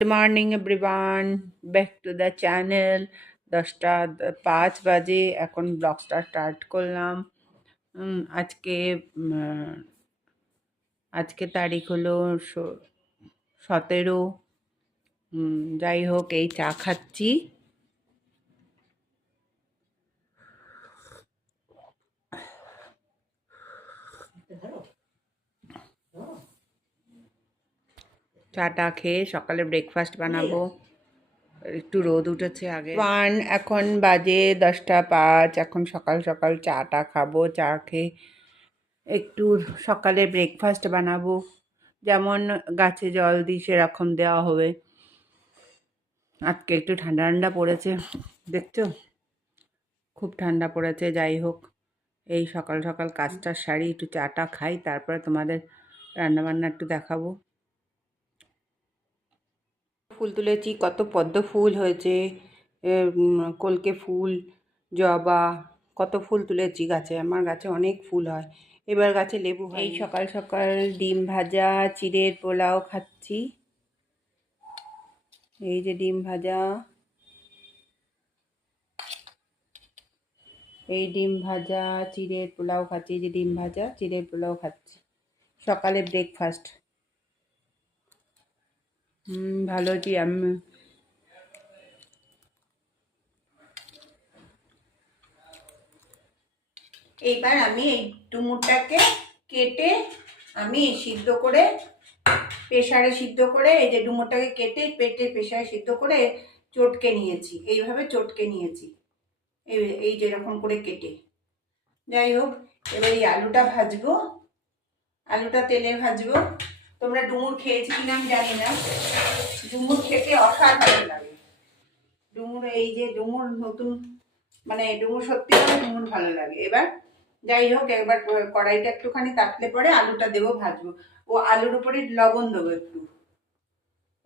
Good morning everyone back to the channel দশটা পাঁচ বাজে, এখন ব্লগটা স্টার্ট করলাম। আজকে আজকে তারিখ হলো সতেরো। যাই হোক, এই চা খাচ্ছি। চাটা খেয়ে সকালে ব্রেকফাস্ট বানাবো। একটু রোদ উঠেছে আগে। ওয়ান এখন বাজে দশটা পাঁচ এখন সকাল সকাল চাটা খাব চা খেয়ে একটু সকালে ব্রেকফাস্ট বানাবো। যেমন গাছে জল দিই সেরকম দেওয়া হবে। আজকে একটু ঠান্ডা ঠান্ডা পড়েছে দেখছ? খুব ঠান্ডা পড়েছে যাই হোক। এই সকাল সকাল কাজটা সারি একটু চাটা খাই তারপরে তোমাদের রান্নাবান্না একটু দেখাবো। ফুল তুলেছি, কত পদ্ম ফুল হয়েছে কলকে ফুল, জবা, কত ফুল তুলেছি গাছে, আমার গাছে অনেক ফুল হয়। এবার গাছে লেবু এই সকাল সকাল ডিম ভাজা, চিড়ের পোলাও খাচ্ছি। এই যে ডিম ভাজা। এই ডিম ভাজা, চিড়ের পোলাও খাচ্ছি, এই যে ডিম ভাজা, চিড়ের পোলাও খাচ্ছি। সকালে ব্রেকফাস্ট ভালো আছি আমি এইবার আমি এই ডুমুরটাকে কেটে আমি সিদ্ধ করে প্রেশারে সিদ্ধ করে, এই যে ডুমুরটাকে কেটে পেটে প্রেশারে সিদ্ধ করে চটকে নিয়েছি। এইভাবে চটকে নিয়েছি। এই এই যেরকম করে কেটে। যাই হোক, এবার এই আলুটা ভাজবো। আলুটা তেলে ভাজবো। তোমরা ডুমুর খেয়েছি কিনা আমি জানি না। ডুমুর খেতে অসাধারণ লাগে। ডুমুর এই যে ডুমুর নতুন মানে ডুমুর সত্যি ডুমুর ভালো লাগে। এবার যাই হোক, একবার কড়াইটা একটুখানি তাকলে পরে আলুটা দেবো ভাজবো। ও আলুর উপরে লবণ দেবো একটু।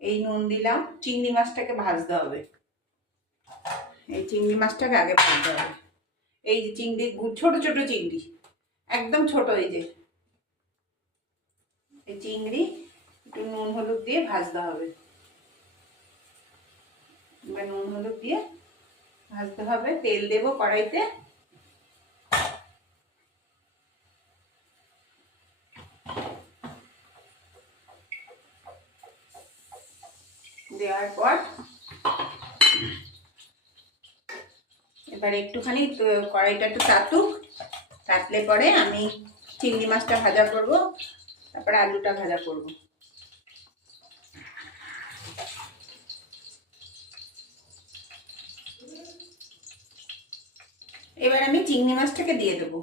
এই নুন দিলাম, চিংড়ি মাছটাকে ভাজতে হবে। এই চিংড়ি মাছটাকে আগে ভাজতে হবে। এই যে চিংড়ি, ছোট ছোট চিংড়ি, একদম ছোট এই যে। এই চিংড়ি, একটু নুন হলুদ দিয়ে ভাজতে হবে। এবার নুন হলুদ দিয়ে ভাজতে হবে। তেল দেবো কড়াইতে। দেওয়ার পর এবার একটুখানি কড়াইটা একটু তাতুক তাতলে পরে আমি চিংড়ি মাছটা ভাজা করব। তারপরে আলুটা ভাজা করব। এবার আমি চিংড়ি মাছটাকে দিয়ে দেবো।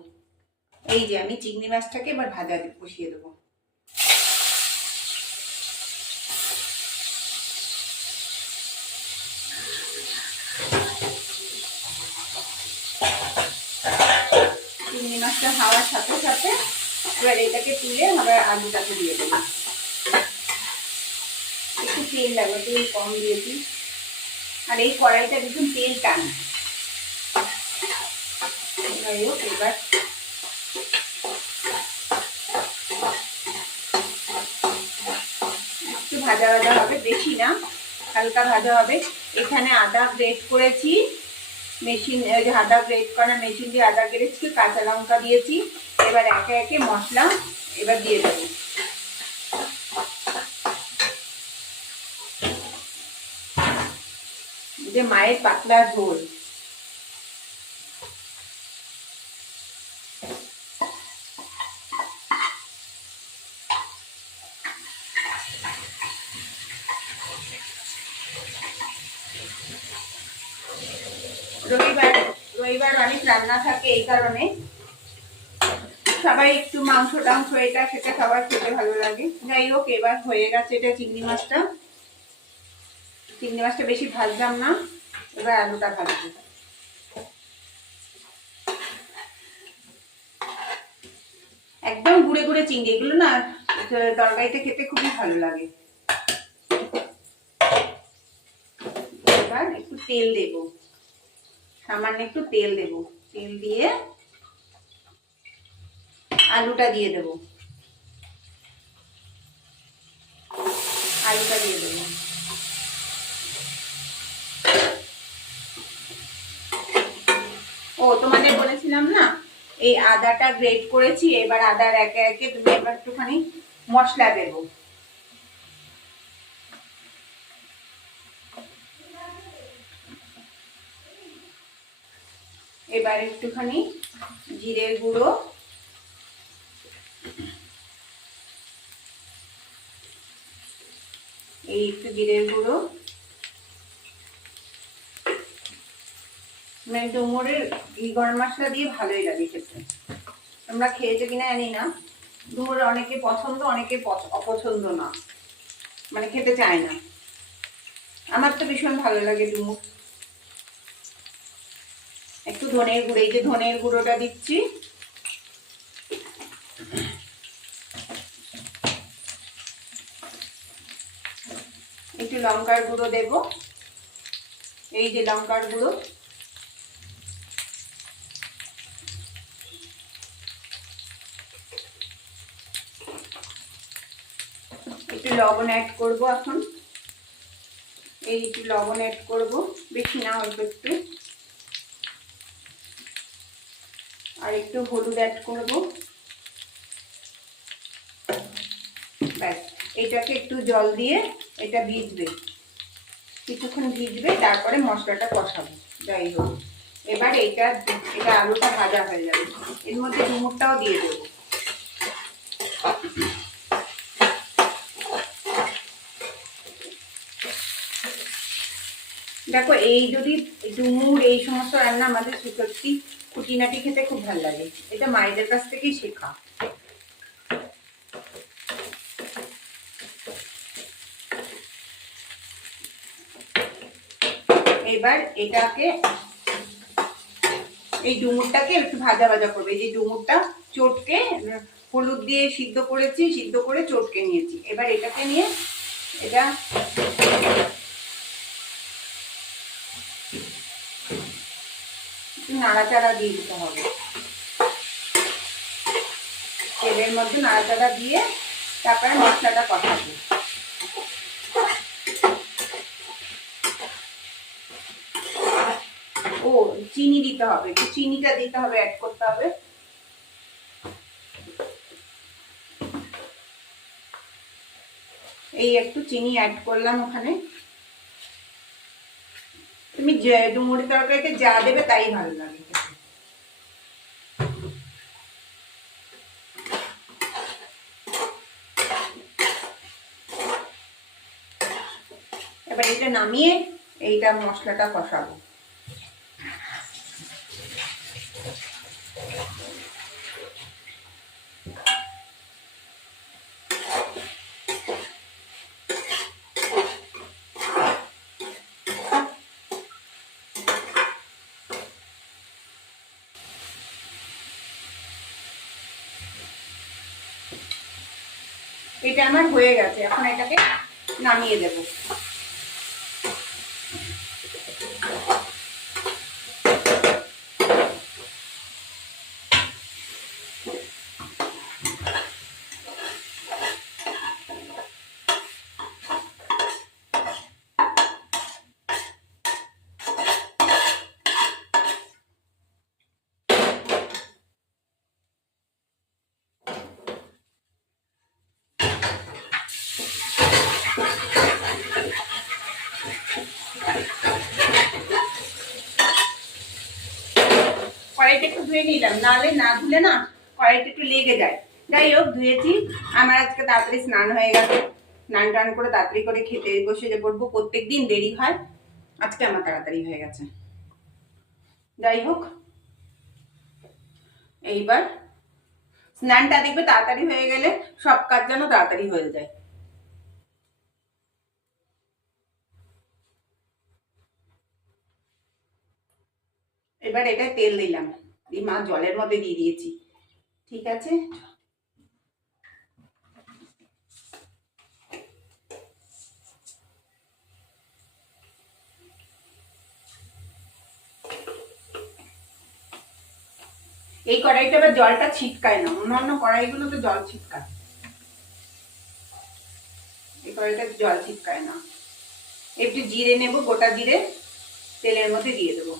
এই যে আমি চিংড়ি মাছটাকে এবার ভাজা বসিয়ে দেবো। চিংড়ি মাছটা হাওয়ার সাথে সাথে এবার এটাকে তুলে আবার আলুটাকে দিয়ে দেবো। একটু তেল লাগবে, তেল কম দিয়েছি। আর এই কড়াইটা ভীষণ তেল টান। এবার একটু ভাজা ভাজা হবে, বেশি না, হালকা ভাজা হবে। এখানে আদা গ্রেট করেছি, মেশিন আদা গ্রেট করা মেশিন দিয়ে আদা কেটেছি, কাঁচা লঙ্কা দিয়েছি। এবার একে একে মশলা এবার দিয়ে দেবো। যে মায়ের পাতলা ঝোল। রবিবার রবিবার অনেক রান্না থাকে এই কারণে। সবাই একটু মাংস টাংস এটা সেটা সবার খেতে ভালো লাগে। যাই হোক, এবার হয়ে গেছে এটা চিংড়ি মাছটা। চিংড়ি মাছটা বেশি ভাজলাম না, এবার আলুটা ভাজবো। একদম গুঁড়ে গুঁড়ে চিংড়ি, এগুলো না, তরকারিতে খেতে খুবই ভালো লাগে। এবার একটু তেল দেবো। সামান্য একটু তেল দেব। তেল দিয়ে আলুটা দিয়ে দেব। আলুটা দিয়ে দেব। ও, তোমাদের বলেছিলাম না? এই আদাটা গ্রেট করেছি, এবার আদার একে একে তুমি এবার একটুখানি মশলা দেবো। এবার একটুখানি জিরে গুঁড়ো এই একটু জিরের গুঁড়ো। মানে ডুমুরের ঘি গরম মশলা দিয়ে ভালোই লাগে খেতে। তোমরা খেয়েছো কিনা জানি না। ডুমুরের অনেকে পছন্দ, অনেকে অপছন্দ না। মানে খেতে চায় না। আমার তো ভীষণ ভালো লাগে ডুমুর একটু ধনের গুঁড়ো, এই যে ধনের গুঁড়োটা দিচ্ছি একটু লঙ্কার গুঁড়ো দেব। এই যে লঙ্কার গুঁড়ো। একটু লবণ অ্যাড করব এখন। এই একটু লবণ অ্যাড করব, বেশি না, অল্প একটু। আর একটু হলুদ অ্যাড করব। ব্যাস, এটাকে একটু জল দিয়ে এটা ভিজবে। কিছুক্ষণ ভিজবে, তারপরে মশলাটা কষাবো। যাই হোক। এবার এইটা এটা আলুটা ভাজা হয়ে যাবে। এর মধ্যে ডুমুরটাও দিয়ে দেবো। দেখো, এই যদি ডুমুর, এই সমস্ত রান্না আমাদের সত্যি খুঁটিনাটি খেতে খুব ভালো লাগে। এটা মায়েদের কাছ থেকেই শেখা। এবার এটাকে এই ডুমুরটাকে একটু ভাজা ভাজা করবে। যে ডুমুরটা চটকে হলুদ দিয়ে সিদ্ধ করেছি, সিদ্ধ করে চটকে নিয়েছি। এবার এটাকে নিয়ে এটা নাড়াচাড়া দিয়ে দিতে হবে। তেলের মধ্যে নাড়াচাড়া দিয়ে তারপরে মশলাটা কষাবো। ও চিনি দিতে হবে চিনিটা দিতে হবে অ্যাড করতে হবে। এই একটু চিনি অ্যাড করলাম ওখানে। তুমি যে- ডুমুরি তরকারিতে যা দেবে তাই ভালো লাগে। এবার এটা নামিয়ে এইটা মশলাটা কষাবো। এটা আমার হয়ে গেছে এখন এটাকে নামিয়ে দেব কড়াইটা একটু ধুয়ে নিলাম নাহলে না ধুলে না কড়াইটা একটু লেগে যায়। যাই হোক ধুয়েছি। আমার আজকে তাড়াতাড়ি স্নান হয়ে গেছে। স্নান টান করে তাড়াতাড়ি করে খেতে বসে যে পড়ব প্রত্যেক দিন দেরি হয়। আজকে আমার তাড়াতাড়ি হয়ে গেছে। যাই হোক এইবার স্নানটা দেখবে তাড়াতাড়ি হয়ে গেলে সব কাজ যেন তাড়াতাড়ি হয়ে যায়। এবার এটা তেল দিলাম। মা জলের মধ্যে দিয়ে দিয়েছি। ঠিক আছে? এই কড়াইটা আবার জলটা ছিটকায় না। অন্যান্য কড়াইগুলো তো জল ছিটকায়। এই কড়াইটা জল ছিটকায় না। একটু জিরে নেব, গোটা জিরে, তেলের মধ্যে দিয়ে দেবো।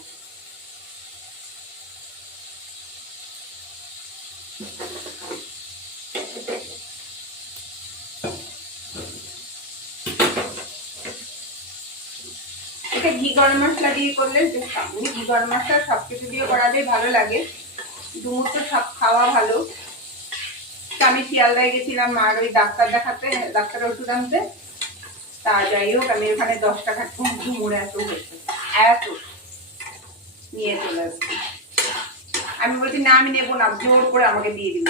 এটা ঘি গরম ডুমুর তো সব খাওয়া ভালো। আমি শিয়ালদায় গেছিলাম, মার ওই ডাক্তার দেখাতে ডাক্তার ওষুধ আনতে। তা যাই হোক, আমি ওখানে দশ টাকার ডুমুর এত এত। নিয়ে চলে আসছি। আমি বলছি, না, আমি নেব না, জোর করে আমাকে দিয়ে দিল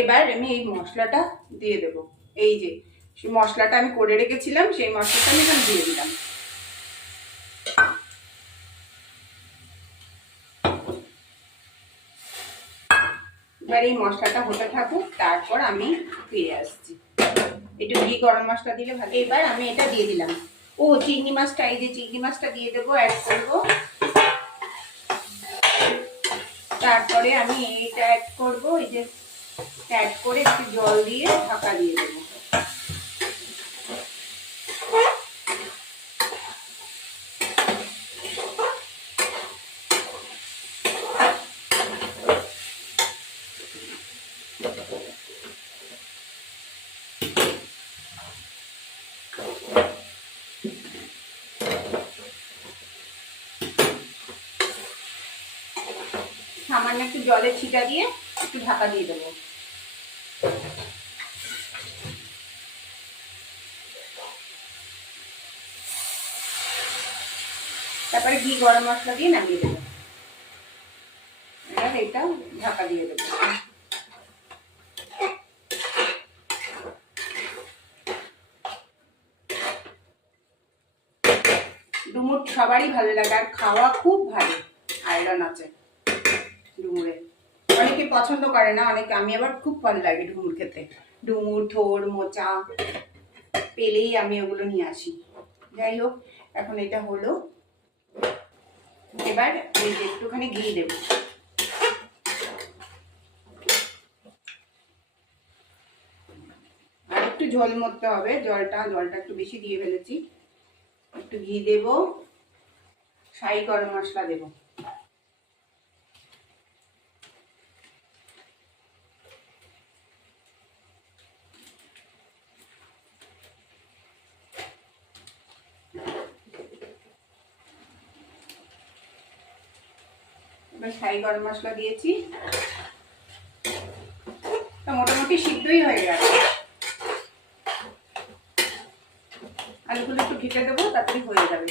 এবার আমি এই মশলাটা দিয়ে দেব। এই যে সেই মশলাটা আমি করে রেখেছিলাম, সেই মশলাটা আমি এখানে দিয়ে দিলাম। এবার এই মশলাটা হতে থাকুক, তারপর আমি ফিরে আসছি। একটু ঘি, গরম মশলা দিলে ভালো। এবার আমি এটা দিয়ে দিলাম। ও, চিংড়ি মাছটা, এই যে চিংড়ি মাছটা দিয়ে দেবো অ্যাড করব। তারপরে আমি এইটা অ্যাড করব, এই যে অ্যাড করে একটু জল দিয়ে ঢাকা দিয়ে দেবো। সামান্য একটু জলের ছিটা দিয়ে একটু ঢাকা দিয়ে দেবো। তারপরে ঘি গরম মশলা দিয়ে নামিয়ে দেবো। এবার এটা ঢাকা দিয়ে দেবো। ডুমুর সবারই ভালো লাগে, আর খাওয়া খুব ভালো, আয়রন আছে। ডুমুরে। অনেকে পছন্দ করে না, অনেকে আমি আবার খুব ভালো লাগে ডুমুর খেতে। ডুমুর, থোর, মোচা, পেলেই আমি ওগুলো নিয়ে আসি। যাই হোক, এখন এটা হলো। এবার এই যে একটুখানি ঘি দেবো। আর একটু ঝোল মরতে হবে, জলটা জলটা একটু বেশি দিয়ে ফেলেছি। একটু ঘি দেব সাই গরম মশলা দেবো। সাই গরম মশলা দিয়েছি। তা মোটামুটি সিদ্ধই হয়ে গেছে। আলুগুলো একটু ঘেটে দেবো, তাড়াতাড়ি হয়ে যাবে।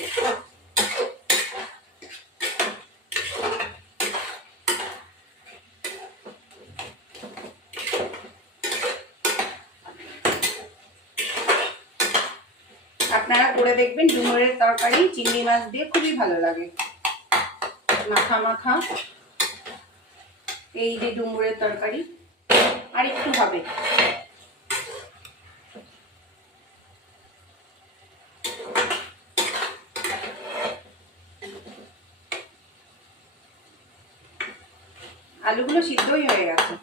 আপনারা করে দেখবেন, ডুমুরের তরকারি, চিংড়ি মাছ দিয়ে খুবই ভালো লাগে। মাখা মাখা। এই যে ডুমুরের তরকারি, আর একটু হবে। আলুগুলো সিদ্ধই হয়ে গেছে।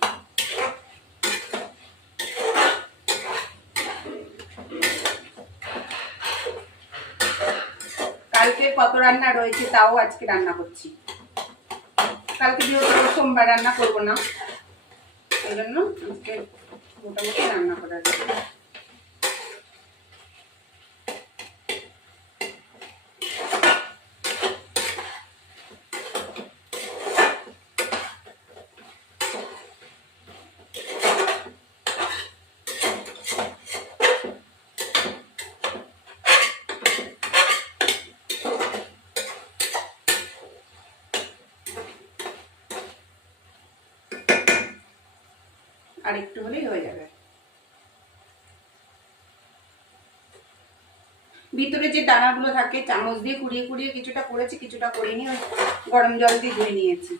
কালকে কত রান্না রয়েছে তাও আজকে রান্না করছি। কালকে যেহেতু সোমবার রান্না করব না। এই জন্য মোটামুটি রান্না করা যাবে আর একটু হলেই হয়ে যাবে। ভিতরে যে দানাগুলো থাকে, চামচ দিয়ে কুড়িয়ে কুড়িয়ে কিছুটা করেছি, কিছুটা করিনি, ওই গরম জল দিয়ে ধুয়ে নিয়েছি।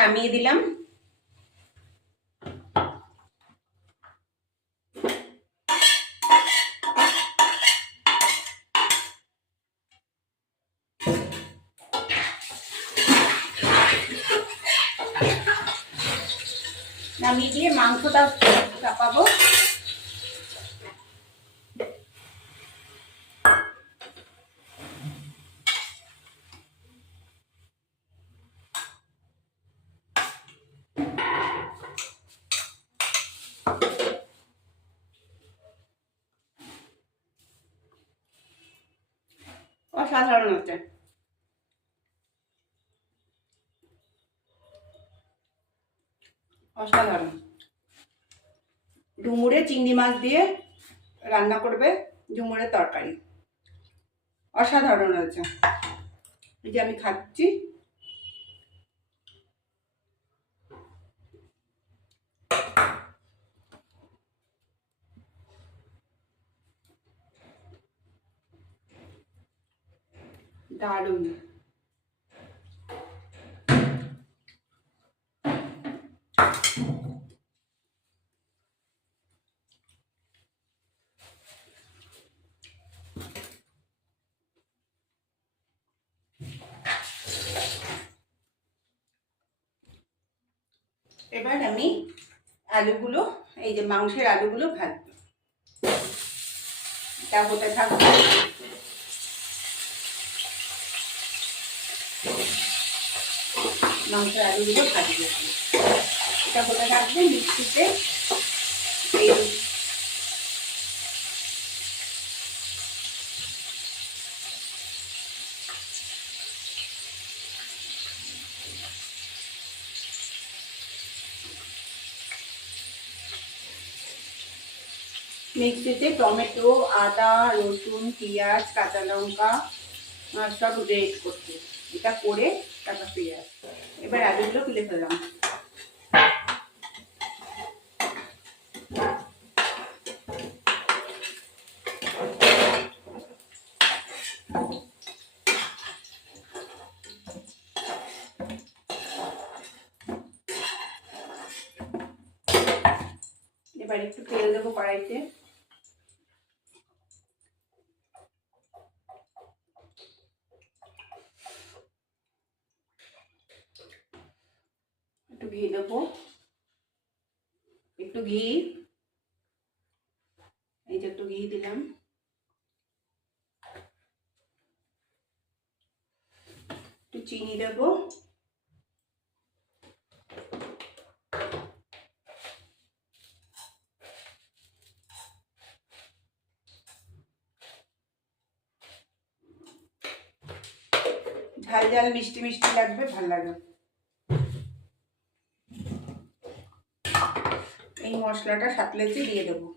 নামিয়ে দিলাম নামিয়ে দিয়ে মাংসটা চাপাবো। অসাধারণ হচ্ছে। অসাধারণ। ডুমুরে চিংড়ি মাছ দিয়ে রান্না করবে ডুমুরের তরকারি। অসাধারণ হয়েছে। এই যে আমি খাচ্ছি। দারুণ। এবার আমি আলুগুলো, এই যে মাংসের আলুগুলো ভাজব। এটা হতে থাকবে মাংসের আলুগুলো ভাজবো। এটা হতে থাকবে মিক্সিতে এই মিক্সিতে টমেটো, আদা, রসুন, পেঁয়াজ, কাঁচা লঙ্কা সব গ্রেট করতে এটা করে তারপর আসতে এবার আলুগুলো তুলে ফেললাম। এবার একটু তেল দেবো কড়াইতে একটু ঘি দেবো একটু ঘি এই যে একটু ঘি দিলাম একটু চিনি দেবো। ঝাল ঝাল মিষ্টি মিষ্টি লাগবে ভালো লাগবে এই মশলাটা সাতলেতে দিয়ে দেবো।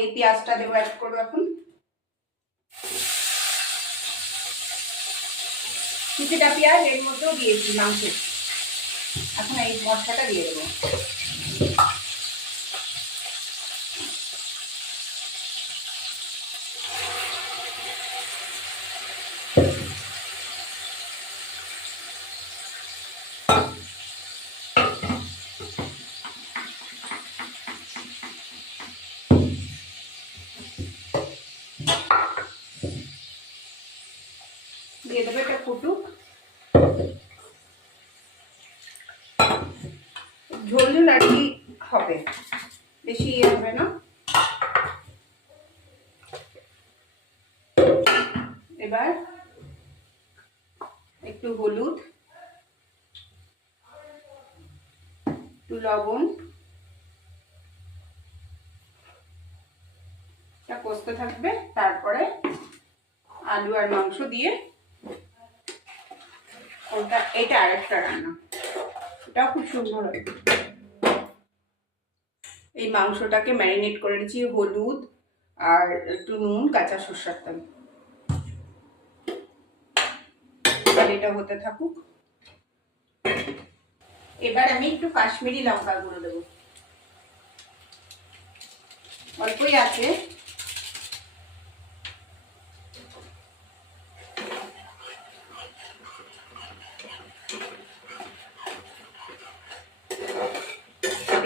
এই পেঁয়াজটা দেবো অ্যাড করব এখন। কিছুটা পেঁয়াজ এর মধ্যেও দিয়েছি মাংস এখন এই মশলাটা দিয়ে দেবো। দিয়ে দেবো এটা ফুটুক ঝোল আর কি হবে? বেশি ইয়ে হবে না? এবার একটু হলুদ, একটু লবণ কষতে থাকবে, তারপরে আলু আর মাংস দিয়ে এটা আরেকটা রান্না। এটাও খুব সুন্দর হয়। এই মাংসটাকে ম্যারিনেট করে নিচ্ছি হলুদ আর একটু নুন, কাঁচা সর্ষার তেল। এটা হতে থাকুক। এবার আমি একটু কাশ্মীরি লঙ্কা গুঁড়ো দেবো। অল্পই আছে।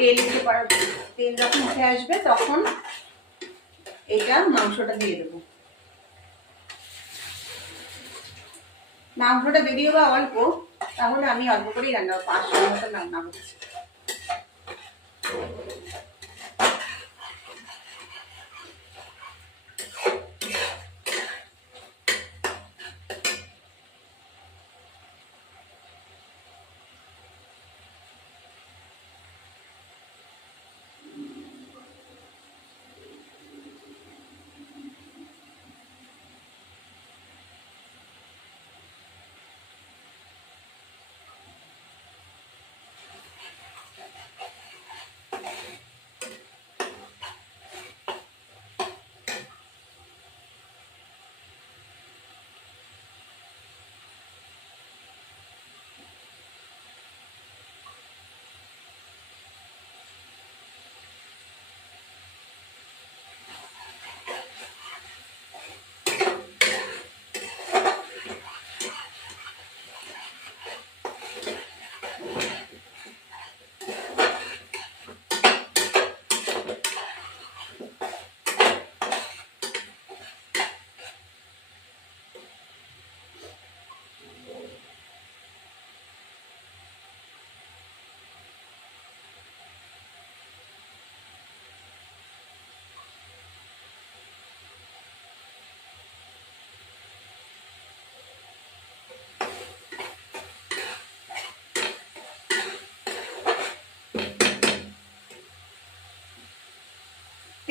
তেল উঠে তেল যখন উঠে আসবে, তখন এটা মাংসটা দিয়ে দেবো। মাংসটা যদিও বা অল্প, তাহলে আমি অল্প করেই রান্না পাঁচশো মতন রান্না করছি।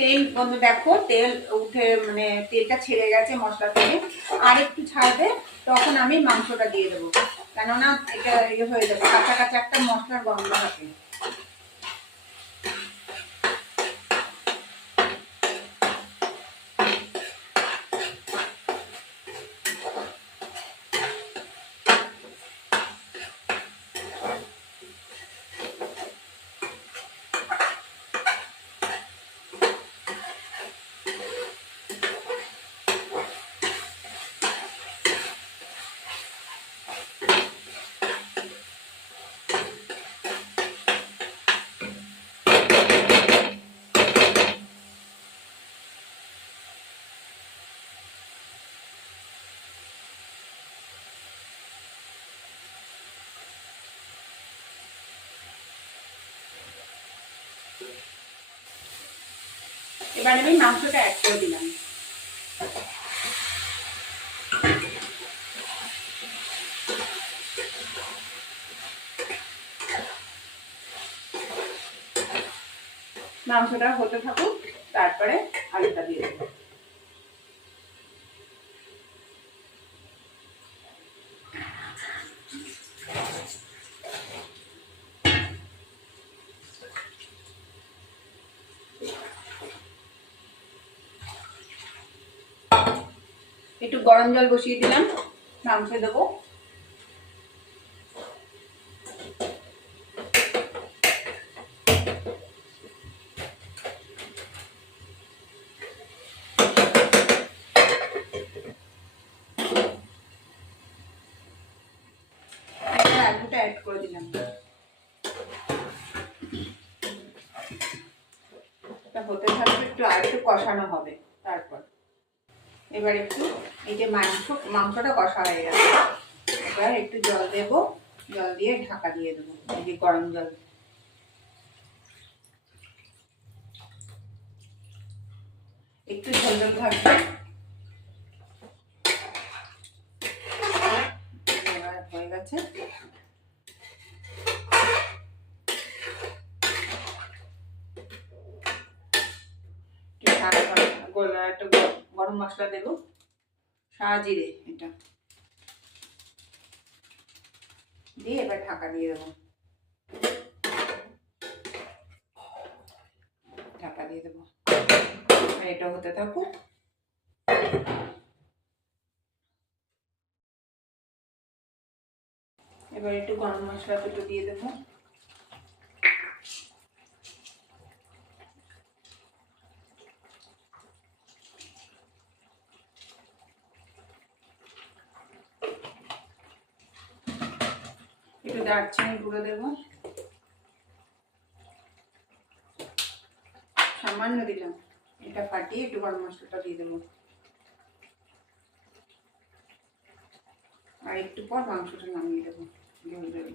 তেল বন্ধু দেখো, তেল উঠে মানে তেলটা ছেড়ে গেছে মশলা থেকে। আর একটু ছাড়বে, তখন আমি মাংসটা দিয়ে দেবো। কেননা এটা ইয়ে হয়ে যাবে, কাঁচা কাঁচা একটা মশলার গন্ধ থাকে। এবার আমি মাংসটা অ্যাড করে দিলাম। মাংসটা হতে থাকুক তারপরে আলুটা দিয়ে দেবো। একটু গরম জল বসিয়ে দিলাম মাংসে দেবো। অ্যাড করে দিলাম। হতে থাকবে একটু আর একটু কষানো হবে তারপর। এবার একটু মাংসটা কষা হয়ে গেছে। এবার একটু জল দেব। জল দিয়ে ঢাকা দিয়ে দেবো। এই যে গরম জল। একটু ঝোল ঝোল থাকবে। হয়ে গেছে। একটু গরম মশলা দেবো। সারা জিরে এটা। দিয়ে এবার ঢাকা দিয়ে দেবো। ঢাকা দিয়ে দেবো। এটা হতে থাকুক। এবার একটু গরম মশলা দুটো দিয়ে দেবো একটু দারচিনি গুঁড়ো দেবো। সামান্য দিলাম। এটা ফাটিয়ে একটু গরম মশলাটা দিয়ে দেবো। আর একটু পর মাংসটা নামিয়ে দেবো। ঝোল ঝোল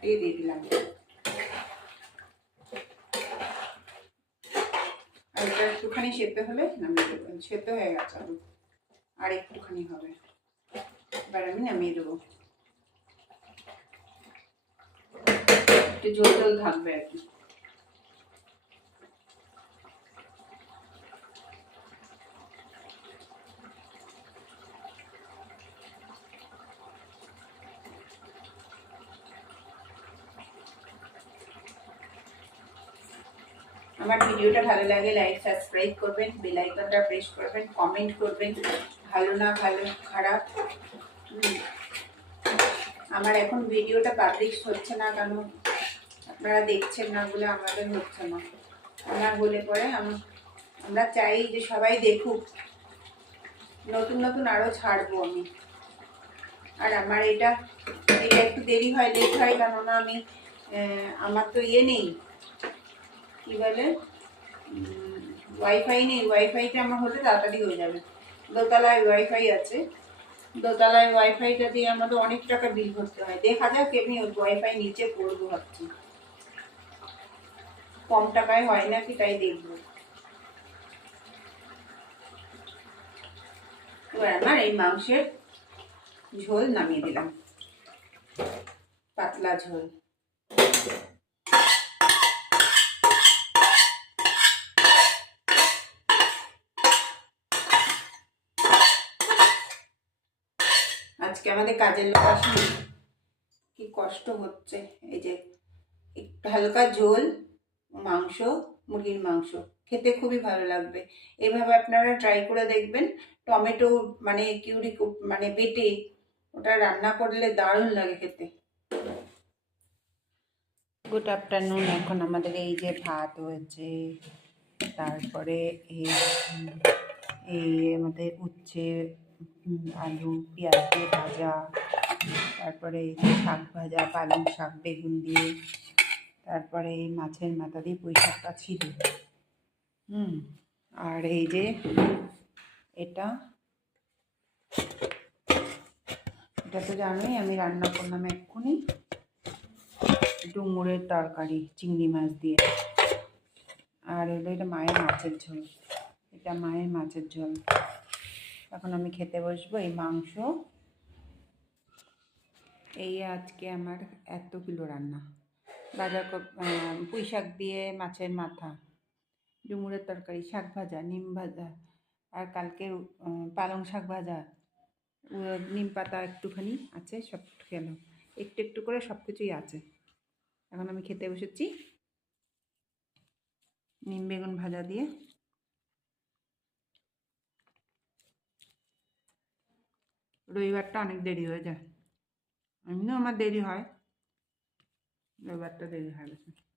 দিয়ে দিয়ে দিলাম আর এটা একটুখানি সেদ্ধ হলে নামিয়ে দেবো। সেদ্ধ হয়ে গেছে আলু। আর একটুখানি হবে। এবার আমি নামিয়ে দেবো। একটু জল জল থাকবে আর কি আমার ভিডিওটা ভালো লাগে লাইক সাবস্ক্রাইব করবেন বেল আইকনটা প্রেস করবেন কমেন্ট করবেন, ভালো না ভালো, খারাপ। আমার এখন ভিডিওটা পাবলিশ হচ্ছে না কেন? আপনারা দেখছেন না বলে আমাদের হচ্ছে না। আমার বলে পরে আম- আমরা চাই যে সবাই দেখুক। নতুন নতুন আরও ছাড়বো আমি। আর আমার এটা এটা একটু দেরি হয় লেট হয় কেননা আমি আমার তো ইয়ে নেই। কি বলে? ওয়াইফাই নেই ওয়াইফাইটা আমার হলে তাড়াতাড়ি হয়ে যাবে। দোতলায় ওয়াইফাই আছে। দোতলায় ওয়াইফাইটা দিয়ে আমাদের অনেক টাকা বিল ভরতে হয়। দেখা যাক এমনি ওয়াইফাই নিচে করব ভাবছি। কম টাকায় হয় নাকি তাই দেখব। এবার আমার এই মাংসের ঝোল নামিয়ে দিলাম। পাতলা ঝোল। আজকে আমাদের কাজের লোক আসেনি। কি কষ্ট হচ্ছে। এই যে হালকা ঝোল, মাংস, মুরগির মাংস। খেতে খুবই ভালো লাগবে। এভাবে আপনারা ট্রাই করে দেখবেন। টমেটো মানে কিউরি মানে বেটে ওটা রান্না করলে দারুণ লাগে খেতে। গুড আফটারনুন এখন আমাদের এই যে ভাত হয়েছে, তারপরে এই আমাদের উচ্ছে আলু, পেঁয়াজ দিয়ে ভাজা, তারপরে শাক ভাজা, পালং শাক, বেগুন দিয়ে, তারপরে এই মাছের মাথা দিয়ে পুঁই শাকটা ছিল হুম, আর এই যে এটা এটা তো জানোই, আমি রান্না করলাম এক্ষুনি। ডুমুরের তরকারি, চিংড়ি মাছ দিয়ে। আর হলো এটা মায়ের মাছের ঝোল। এটা মায়ের মাছের ঝোল। এখন আমি খেতে বসবো এই মাংস। এই আজকে আমার এত কিলো রান্না। বাঁধাকপি পুঁই শাক দিয়ে মাছের মাথা, ডুমুরের তরকারি, শাক ভাজা, নিম ভাজা, আর কালকে পালং শাক ভাজা। নিম পাতা একটুখানি আছে, সব খেলাম একটু একটু করে সব কিছুই আছে। এখন আমি খেতে বসেছি। নিম বেগুন ভাজা দিয়ে। রবিবারটা অনেক দেরি হয়ে যায়। এমনিও আমার দেরি হয়। রবিবারটা দেরি হয়ে গেছে।